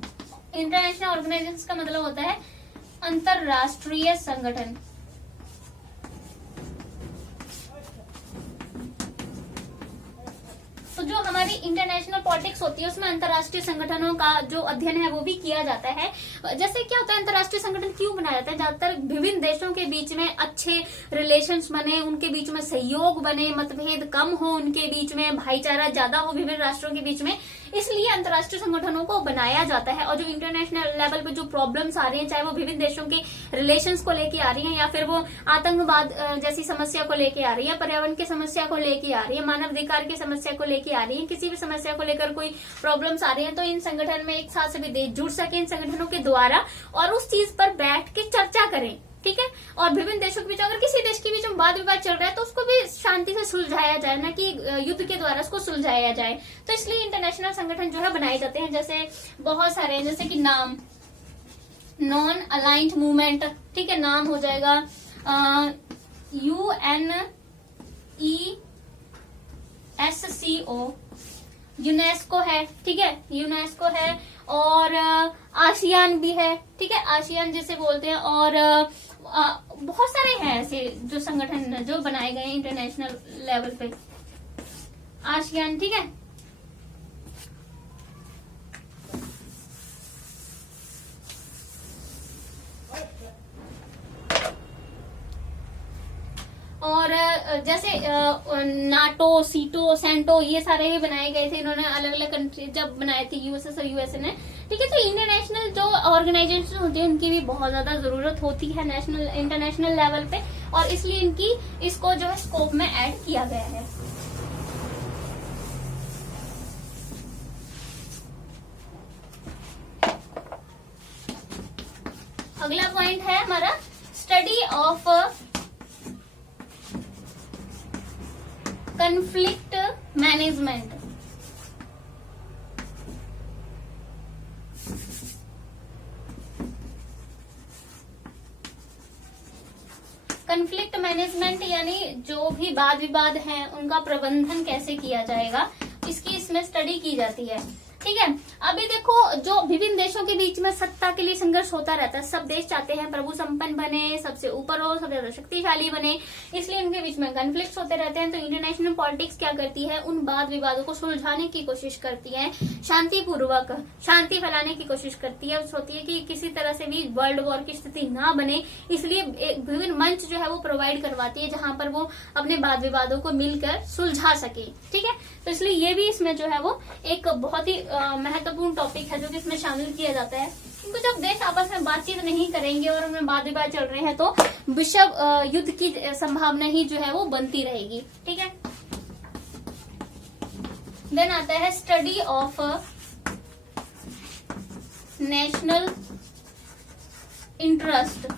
इंटरनेशनल ऑर्गेनाइजेशंस का मतलब होता है अंतरराष्ट्रीय संगठन। तो जो हमारी इंटरनेशनल पॉलिटिक्स होती है उसमें अंतरराष्ट्रीय संगठनों का जो अध्ययन है वो भी किया जाता है। जैसे क्या होता है, अंतरराष्ट्रीय संगठन क्यों बनाया जाता है? ज्यादातर विभिन्न देशों के बीच में अच्छे रिलेशंस बने, उनके बीच में सहयोग बने, मतभेद कम हो, उनके बीच में भाईचारा ज्यादा हो विभिन्न राष्ट्रों के बीच में, इसलिए अंतरराष्ट्रीय संगठनों को बनाया जाता है। और जो इंटरनेशनल लेवल पे जो प्रॉब्लम्स आ रही हैं, चाहे वो विभिन्न देशों के रिलेशंस को लेके आ रही हैं या फिर वो आतंकवाद जैसी समस्या को लेके आ रही है, पर्यावरण की समस्या को लेके आ रही है, मानवाधिकार की समस्या को लेके आ रही है, किसी भी समस्या को लेकर कोई प्रॉब्लम्स आ रही है, तो इन संगठन में एक साथ सभी देश जुड़ सके इन संगठनों के द्वारा और उस चीज पर बैठ के चर्चा करें, ठीक है। और विभिन्न देशों के बीच अगर किसी देश के बीच में वाद विवाद चल रहा है तो उसको भी शांति से सुलझाया जाए, ना कि युद्ध के द्वारा उसको सुलझाया जाए। तो इसलिए इंटरनेशनल संगठन जो है बनाए जाते हैं। जैसे बहुत सारे हैं, जैसे कि नाम नॉन अलाइंड मूवमेंट, ठीक है, नाम हो जाएगा UNESCO, यूनेस्को है, ठीक है, यूनेस्को है, और आसियान भी है, ठीक है, आसियान जिसे बोलते हैं, और बहुत सारे हैं ऐसे जो संगठन जो बनाए गए हैं इंटरनेशनल लेवल पे, आसियान, ठीक है। और जैसे नाटो, सीटो, सेंटो, ये सारे ही बनाए गए थे, इन्होंने अलग अलग कंट्री जब बनाए थे, यूएसएस और यूएसए ने, ठीक है। तो इंटरनेशनल जो ऑर्गेनाइजेशन होती है उनकी भी बहुत ज्यादा जरूरत होती है नेशनल इंटरनेशनल लेवल पे, और इसलिए इनकी इसको जो है स्कोप में ऐड किया गया है। अगला पॉइंट है हमारा study of conflict management. Conflict management यानी जो भी वाद विवाद हैं उनका प्रबंधन कैसे किया जाएगा, इसकी इसमें स्टडी की जाती है, ठीक है। अभी देखो, जो विभिन्न देशों के बीच में सत्ता के लिए संघर्ष होता रहता है, सब देश चाहते हैं प्रभु संपन्न बने, सबसे ऊपर हो, सबसे ज्यादा शक्तिशाली बने, इसलिए उनके बीच में कॉन्फ्लिक्ट्स होते रहते हैं। तो इंटरनेशनल पॉलिटिक्स क्या करती है, उन वाद विवादों को सुलझाने की कोशिश करती है, शांतिपूर्वक शांति फैलाने की कोशिश करती है। होती है कि किसी तरह से भी वर्ल्ड वॉर की स्थिति ना बने, इसलिए विभिन्न मंच जो है वो प्रोवाइड करवाती है जहां पर वो अपने वाद विवादों को मिलकर सुलझा सके, ठीक है। तो इसलिए ये भी इसमें जो है वो एक बहुत ही महत्वपूर्ण टॉपिक है जो कि इसमें शामिल किया जाता है। क्योंकि जब देश आपस में बातचीत नहीं करेंगे और उनमें वाद विवाद चल रहे हैं तो विश्व युद्ध की संभावना ही जो है वो बनती रहेगी, ठीक है। देन आता है स्टडी ऑफ नेशनल इंटरेस्ट,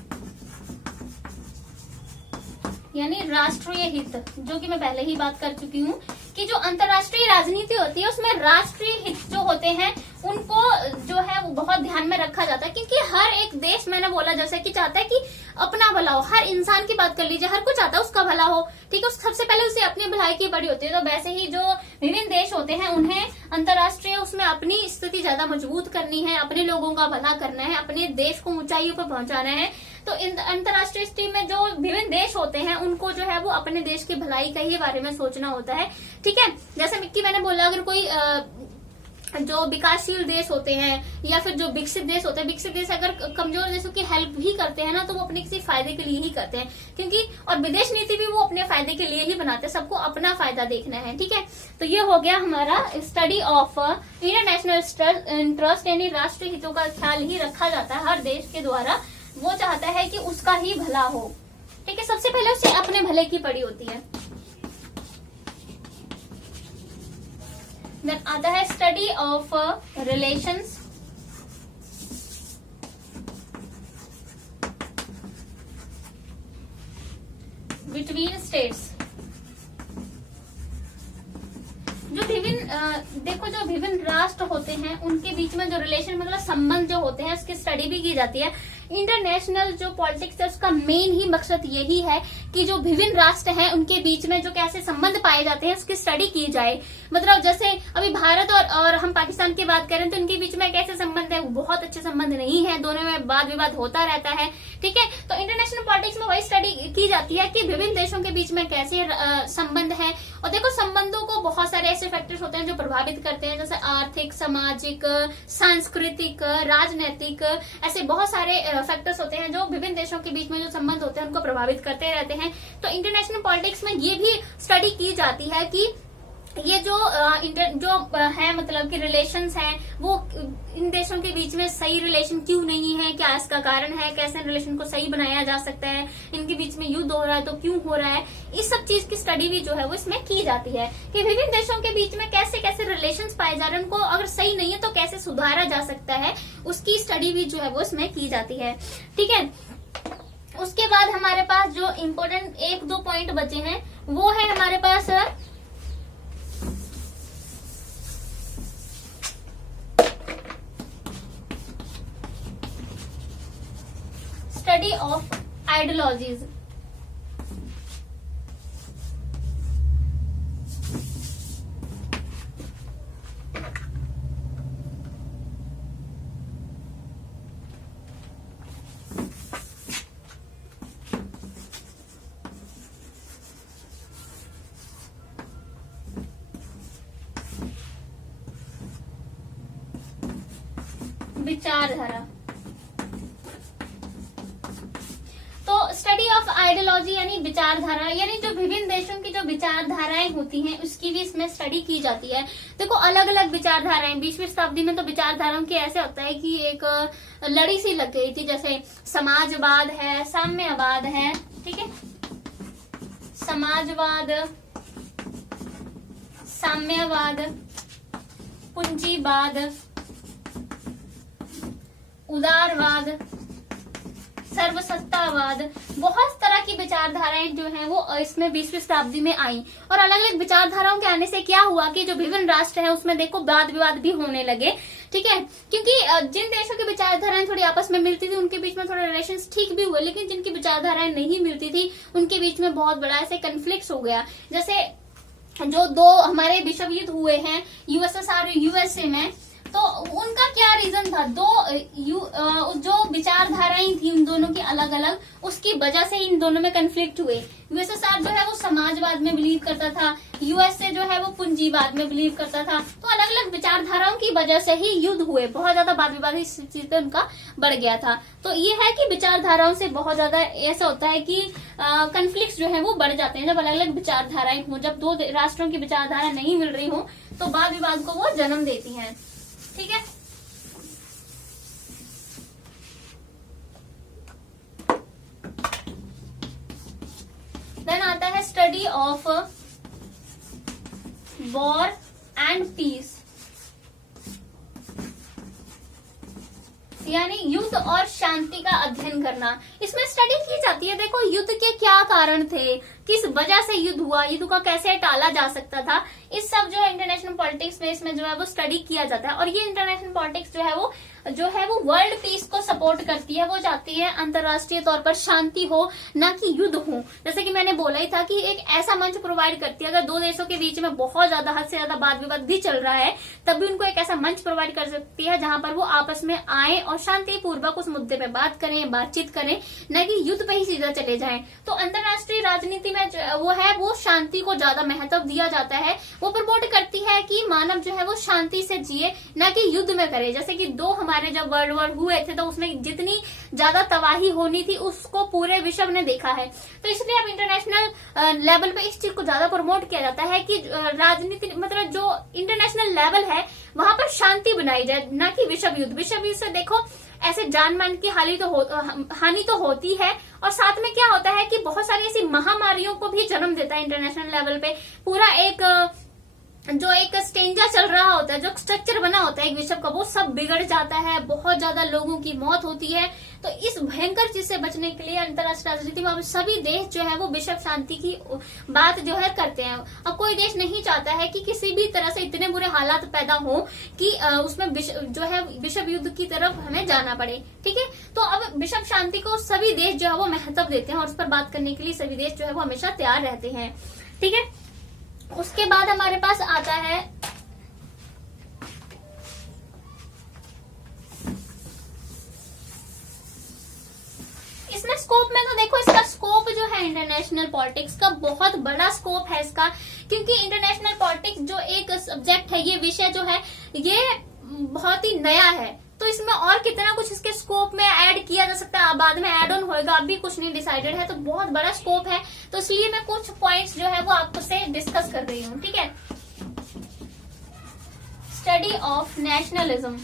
यानी राष्ट्रीय हित, जो कि मैं पहले ही बात कर चुकी हूँ कि जो अंतर्राष्ट्रीय राजनीति होती है उसमें राष्ट्रीय हित जो होते हैं उनको जो है वो बहुत ध्यान में रखा जाता है। क्योंकि हर एक देश, मैंने बोला जैसे कि चाहता है कि अपना भला हो, हर इंसान की बात कर लीजिए, हर कोई चाहता है उसका भला हो, ठीक है। सबसे पहले उसे अपनी भलाई की पड़ी होती है। तो वैसे ही जो विभिन्न देश होते हैं उन्हें अंतर्राष्ट्रीय उसमें अपनी स्थिति ज्यादा मजबूत करनी है, अपने लोगों का भला करना है, अपने देश को ऊंचाइयों पर पहुंचाना है, तो अंतर्राष्ट्रीय स्थिति में जो विभिन्न देश होते हैं उनको जो है वो अपने देश की भलाई का ही बारे में सोचना होता है। ठीक है, जैसे कि मैंने बोला, अगर कोई जो विकासशील देश होते हैं या फिर जो विकसित देश होते हैं, विकसित देश अगर कमजोर देशों की हेल्प भी करते हैं ना, तो वो अपने किसी फायदे के लिए ही करते हैं, क्योंकि और विदेश नीति भी वो अपने फायदे के लिए ही बनाते हैं, सबको अपना फायदा देखना है। ठीक है, तो ये हो गया हमारा स्टडी ऑफ इंटरनेशनल इंटरेस्ट, यानी राष्ट्रीय हितों का ख्याल ही रखा जाता है हर देश के द्वारा, वो चाहता है कि उसका ही भला हो। ठीक है, सबसे पहले उसे अपने भले की पड़ी होती है। देन आता है study of relations, between states. जो विभिन्न राष्ट्र होते हैं उनके बीच में जो रिलेशन मतलब संबंध जो होते हैं उसकी स्टडी भी की जाती है। इंटरनेशनल जो पॉलिटिक्स है उसका मेन ही मकसद यही है कि जो विभिन्न राष्ट्र हैं उनके बीच में जो कैसे संबंध पाए जाते हैं उसकी स्टडी की जाए। मतलब जैसे अभी भारत और हम पाकिस्तान की बात करें तो इनके बीच में कैसे संबंध है, बहुत अच्छे संबंध नहीं है, दोनों में वाद विवाद होता रहता है। ठीक है, तो इंटरनेशनल पॉलिटिक्स में वही स्टडी की जाती है कि विभिन्न देशों के बीच में कैसे संबंध है। और देखो, संबंधों को बहुत सारे ऐसे फैक्टर्स होते हैं जो प्रभावित करते हैं, जैसे आर्थिक, सामाजिक, सांस्कृतिक, राजनीतिक, ऐसे बहुत सारे फैक्टर्स होते हैं जो विभिन्न देशों के बीच में जो संबंध होते हैं उनको प्रभावित करते रहते हैं। तो इंटरनेशनल पॉलिटिक्स में ये भी स्टडी की जाती है कि ये जो है मतलब कि रिलेशंस हैं वो इन देशों के बीच में सही रिलेशन क्यों नहीं है, क्या इसका कारण है, कैसे रिलेशन को सही बनाया जा सकता है, इनके बीच में युद्ध हो रहा है तो क्यों हो रहा है, इस सब चीज की स्टडी भी जो है वो इसमें की जाती है कि विभिन्न देशों के बीच में कैसे कैसे रिलेशंस पाए जा रहे हैं, उनको अगर सही नहीं है तो कैसे सुधारा जा सकता है, उसकी स्टडी भी जो है वो इसमें की जाती है। ठीक है, उसके बाद हमारे पास जो इम्पोर्टेंट 1-2 पॉइंट बचे हैं वो है हमारे पास स्टडी ऑफ आइडियोलॉजीज। विचारधारा, तो स्टडी ऑफ आइडियोलॉजी यानी विचारधारा, यानी जो विभिन्न देशों की जो विचारधाराएं होती हैं उसकी भी इसमें स्टडी की जाती है। देखो, अलग अलग विचारधाराएं 20वीं शताब्दी में तो विचारधाराओं की ऐसे होता है कि एक लड़ी सी लग गई थी, जैसे समाजवाद है, साम्यवाद है। ठीक है, समाजवाद, साम्यवाद, पूंजीवाद, उदारवाद, सर्वसत्तावाद, बहुत तरह की विचारधाराएं जो हैं वो इसमें 20वीं शताब्दी में आई। और अलग अलग विचारधाराओं के आने से क्या हुआ कि जो विभिन्न राष्ट्र हैं उसमें देखो वाद विवाद भी होने लगे। ठीक है, क्योंकि जिन देशों की विचारधाराएं थोड़ी आपस में मिलती थी उनके बीच में थोड़े रिलेशंस ठीक भी हुए, लेकिन जिनकी विचारधाराएं नहीं मिलती थी उनके बीच में बहुत बड़ा ऐसे कन्फ्लिक्ट हो गया। जैसे जो 2 हमारे विश्व युद्ध हुए हैं यूएसएसआर और यूएसए में, तो उनका क्या रीजन था, जो विचारधाराएं थी उन दोनों की अलग अलग, उसकी वजह से इन दोनों में कन्फ्लिक्ट हुए। यूएसएसआर जो है वो समाजवाद में बिलीव करता था, यूएसए जो है वो पूंजीवाद में बिलीव करता था। तो अलग अलग विचारधाराओं की वजह से ही युद्ध हुए, बहुत ज्यादा वाद विवाद इस चीज पे उनका बढ़ गया था। तो ये है कि विचारधाराओं से बहुत ज्यादा ऐसा होता है कि कन्फ्लिक्ट जो है वो बढ़ जाते हैं जब अलग अलग विचारधाराएं हो, जब 2 राष्ट्रों की विचारधारा नहीं मिल रही हो तो वाद विवाद को वो जन्म देती है। ठीक है, देन आता है study of war and peace, यानी युद्ध और शांति का अध्ययन करना। इसमें स्टडी की जाती है, देखो युद्ध के क्या कारण थे, किस वजह से युद्ध हुआ, युद्ध को कैसे टाला जा सकता था, इस सब जो है इंटरनेशनल पॉलिटिक्स में इसमें जो है वो स्टडी किया जाता है। और ये इंटरनेशनल पॉलिटिक्स जो है वो जो है वो वर्ल्ड पीस को सपोर्ट करती है, वो चाहती है अंतर्राष्ट्रीय तौर पर शांति हो, ना कि युद्ध हो। जैसे कि मैंने बोला ही था कि एक ऐसा मंच प्रोवाइड करती है, अगर दो देशों के बीच में बहुत ज्यादा हद से ज्यादा वाद विवाद भी चल रहा है तब भी उनको एक ऐसा मंच प्रोवाइड कर सकती है जहां पर वो आपस में आए और शांतिपूर्वक उस मुद्दे पे बात करें, बातचीत करें, न कि युद्ध पे ही सीधा चले जाएं। तो अंतर्राष्ट्रीय राजनीति में वो शांति को ज्यादा महत्व दिया जाता है। वो प्रमोट करती है कि मानव जो है वो शांति से जिए, न कि युद्ध में करे। जैसे कि दो हमारे जब वर्ल्ड वॉर हुए थे तो उसमें जितनी ज्यादा तबाही होनी थी उसको पूरे विश्व ने देखा है। तो इसलिए अब इंटरनेशनल लेवल पे इस चीज को ज्यादा प्रमोट किया जाता है कि राजनीति मतलब जो इंटरनेशनल लेवल है वहां पर शांति बनाई जाए, न कि विश्व युद्ध। विश्व युद्ध से देखो ऐसे जान मान की हानि तो होती है, और साथ में क्या होता है कि बहुत सारी ऐसी महामारियों को भी जन्म देता है इंटरनेशनल लेवल पे। पूरा एक जो एक स्टेंजा चल रहा होता है, जो स्ट्रक्चर बना होता है एक विश्व का, वो सब बिगड़ जाता है, बहुत ज्यादा लोगों की मौत होती है। तो इस भयंकर चीज से बचने के लिए अंतर्राष्ट्रीय राजनीति में अब सभी देश जो है वो विश्व शांति की बात जो है करते हैं। अब कोई देश नहीं चाहता है कि किसी भी तरह से इतने बुरे हालात पैदा हो कि उसमें जो है विश्व युद्ध की तरफ हमें जाना पड़े। ठीक है, तो अब विश्व शांति को सभी देश जो है वो महत्व देते हैं और उस पर बात करने के लिए सभी देश जो है वो हमेशा तैयार रहते हैं। ठीक है, उसके बाद हमारे पास आता है इसमें स्कोप में। तो देखो इसका स्कोप जो है इंटरनेशनल पॉलिटिक्स का बहुत बड़ा स्कोप है इसका, क्योंकि इंटरनेशनल पॉलिटिक्स जो एक सब्जेक्ट है, ये विषय जो है ये बहुत ही नया है। तो इसमें और कितना कुछ इसके स्कोप में ऐड किया जा सकता है, बाद में ऐड ऑन होएगा, अभी कुछ नहीं डिसाइडेड है। तो बहुत बड़ा स्कोप है, तो इसलिए मैं कुछ पॉइंट्स जो है वो आपसे डिस्कस कर रही हूँ। ठीक है, स्टडी ऑफ नेशनलिज्म।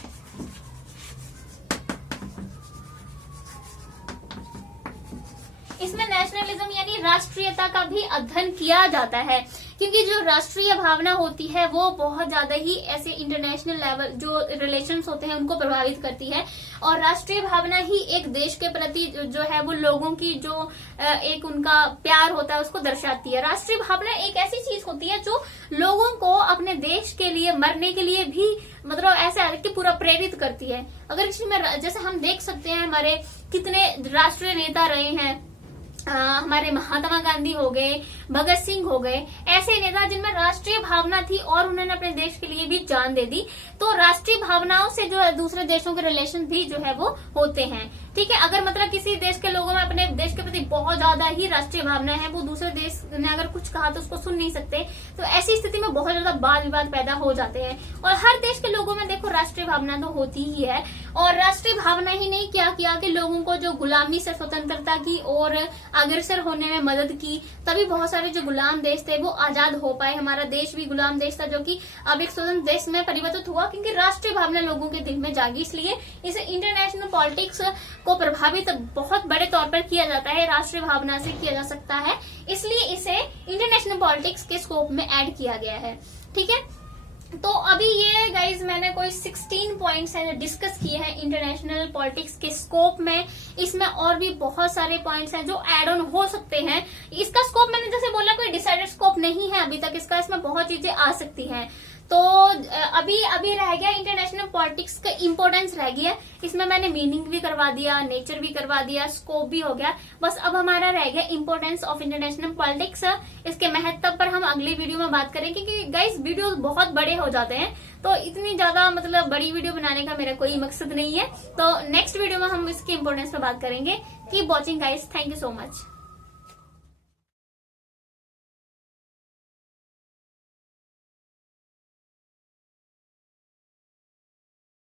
इसमें नेशनलिज्म यानी राष्ट्रीयता का भी अध्ययन किया जाता है, क्योंकि जो राष्ट्रीय भावना होती है वो बहुत ज्यादा ही ऐसे इंटरनेशनल लेवल जो रिलेशंस होते हैं उनको प्रभावित करती है। और राष्ट्रीय भावना ही एक देश के प्रति जो है वो लोगों की जो एक उनका प्यार होता है उसको दर्शाती है। राष्ट्रीय भावना एक ऐसी चीज होती है जो लोगों को अपने देश के लिए मरने के लिए भी मतलब ऐसा कि पूरा प्रेरित करती है। अगर इसमें जैसे हम देख सकते हैं हमारे कितने राष्ट्रीय नेता रहे हैं, हमारे महात्मा गांधी हो गए, भगत सिंह हो गए, ऐसे नेता जिनमें राष्ट्रीय भावना थी और उन्होंने अपने देश के लिए भी जान दे दी। तो राष्ट्रीय भावनाओं से जो है दूसरे देशों के रिलेशन भी जो है वो होते हैं। ठीक है, अगर मतलब किसी देश के लोगों में अपने देश के प्रति बहुत ज्यादा ही राष्ट्रीय भावना है, वो दूसरे देश ने अगर कुछ कहा तो उसको सुन नहीं सकते, तो ऐसी स्थिति में बहुत ज्यादा वाद विवाद पैदा हो जाते हैं। और हर देश के लोगों में देखो राष्ट्रीय भावना तो होती ही है, और राष्ट्रीय भावना ही नहीं क्या किया कि लोगों को जो गुलामी से स्वतंत्रता की और अग्रसर होने में मदद की, तभी बहुत सारे जो गुलाम देश थे वो आजाद हो पाए। हमारा देश भी गुलाम देश था जो कि अब एक स्वतंत्र देश में परिवर्तित हुआ, क्योंकि राष्ट्रीय भावना लोगों के दिल में जागी। इसलिए इसे इंटरनेशनल पॉलिटिक्स को प्रभावित बहुत बड़े तौर पर किया जाता है, राष्ट्रीय भावना से किया जा सकता है, इसलिए इसे इंटरनेशनल पॉलिटिक्स के स्कोप में ऐड किया गया है। ठीक है, तो अभी ये गाइज मैंने कोई 16 पॉइंट्स हैं डिस्कस किए हैं इंटरनेशनल पॉलिटिक्स के स्कोप में। इसमें और भी बहुत सारे पॉइंट्स हैं जो ऐड ऑन हो सकते हैं। इसका स्कोप मैंने जैसे बोला कोई डिसाइडेड स्कोप नहीं है अभी तक इसका, इसमें बहुत चीजें आ सकती हैं। तो अभी रह गया इंटरनेशनल पॉलिटिक्स का इम्पोर्टेंस रह गया। इसमें मैंने मीनिंग भी करवा दिया, नेचर भी करवा दिया, स्कोप भी हो गया। बस अब हमारा रह गया इम्पोर्टेंस ऑफ इंटरनेशनल पॉलिटिक्स। इसके महत्व पर हम अगली वीडियो में बात करेंगे, क्योंकि गाइस वीडियो बहुत बड़े हो जाते हैं, तो इतनी ज्यादा मतलब बड़ी वीडियो बनाने का मेरा कोई मकसद नहीं है। तो नेक्स्ट वीडियो में हम इसके इम्पोर्टेंस पर बात करेंगे। Keep watching guys, thank you so much.